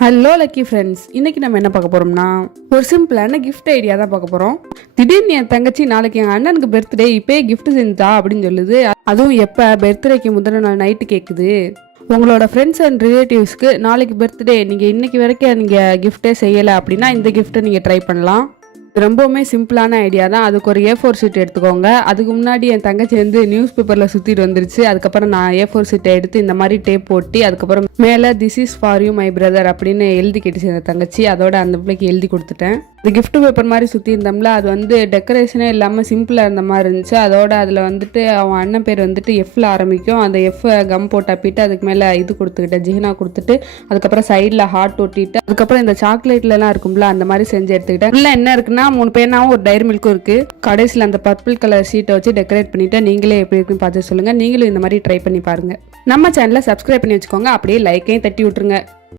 Hello lucky friends, இன்னைக்கு நம்ம என்ன பார்க்க போறோம்னா ஒரு சிம்பிளான கிஃப்ட் ஐடியா தான் பார்க்க போறோம். திடீர்னு என் தங்கச்சி நாளைக்கு எங்க அண்ணனுக்கு பர்த்டே, இப்பயே கிஃப்ட் செஞ்சா அப்படின்னு சொல்லுது. அதுவும் எப்ப பர்த்டேக்கு முதல் நாள் நைட்டு கேக்குது. உங்களோட ஃப்ரெண்ட்ஸ் அண்ட் ரிலேட்டிவ்ஸ்க்கு நாளைக்கு பர்த்டே, நீங்க இன்னைக்கு வரைக்கும் நீங்க கிஃப்டே செய்யல அப்படின்னா இந்த கிஃப்ட்டை நீங்க ட்ரை பண்ணலாம். ரொம்பவுமே சிம்பிளான ஐடியா தான். அதுக்கு ஒரு A4 ஷீட் எடுத்துக்கோங்க. அதுக்கு முன்னாடி என் தங்கச்சி வந்து நியூஸ் பேப்பரில் சுற்றிட்டு வந்துருச்சு. அதுக்கப்புறம் நான் A4 ஷீட்டை எடுத்து இந்த மாதிரி டேப் போட்டு அதுக்கப்புறம் மேலே this is for you my brother அப்படின்னு எழுதி கேட்டுச்சு என் தங்கச்சி. அதோட அந்த பிள்ளைக்கு எழுதி கொடுத்துட்டேன். இந்த கிஃப்ட் பேப்பர் மாதிரி சுற்றி இருந்தோம்ல, அது வந்து டெக்கரேஷனே இல்லாமல் சிம்பிளாக இருந்த மாதிரி இருந்துச்சு. அதோட அதில் வந்துட்டு அவன் அண்ணன் பேர் வந்துட்டு எஃப்ல ஆரம்பிக்கும். அந்த எஃப் கம் போட்டு அப்பிட்டு அதுக்கு மேலே இது கொடுத்துக்கிட்டேன், ஜிஹ்னா கொடுத்துட்டு அதுக்கப்புறம் சைடில் ஹார்ட் ஒட்டிட்டு அதுக்கப்புறம் இந்த சாக்லேட்லாம் இருக்கும்ல அந்த மாதிரி செஞ்சு எடுத்துக்கிட்டேன். இல்லை என்ன இருக்குன்னா 3 பேனாவும் ஒரு டைரி மில்க்கும் இருக்கு. கடைசியில் அந்த பர்பிள் கலர் ஷீட்டை வச்சு டெக்கரேட் பண்ணிட்டு நீங்களே எப்படி இருக்குன்னு பார்த்து சொல்லுங்க. நீங்களும் இந்த மாதிரி ட்ரை பண்ணி பாருங்க. நம்ம சேனலை சப்ஸ்கிரைப் பண்ணி வச்சுக்கோங்க. அப்படியே லைக்கையும் தட்டி விட்டுருங்க.